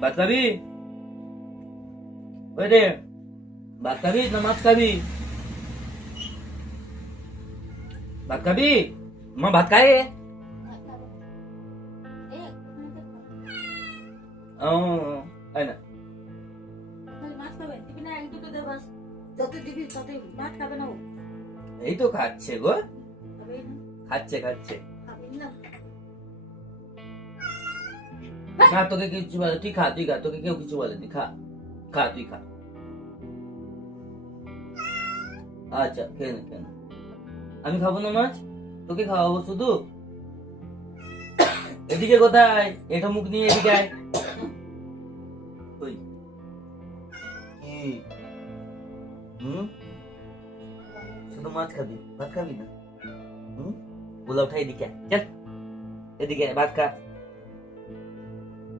ভাত খাবি? ওই রে, ভাত খাবি না মাছ খাবি? ভাত খাবি? মা ভাত খায়? ও, আয় না। এই তো খাচ্ছে গো, খাচ্ছে খাচ্ছে। না তোকে কিছু বলে, তুই খা, তুই খা, তোকে কেউ কিছু বলেনি, খা খা, তুই খা। আচ্ছা খেয়ে নে, খেয়ে নে। আমি খাবো না মাছ, তোকে খাওয়াবো শুধু। এদিকে কোথায়? এটো মুখ নিয়ে এদিকে আয়। ওই কি? শুধু মাছ খাবি, ভাত খাবি না? গোলা উঠা, এদিকে আয়, চল এদিকে আয়, ভাত খা।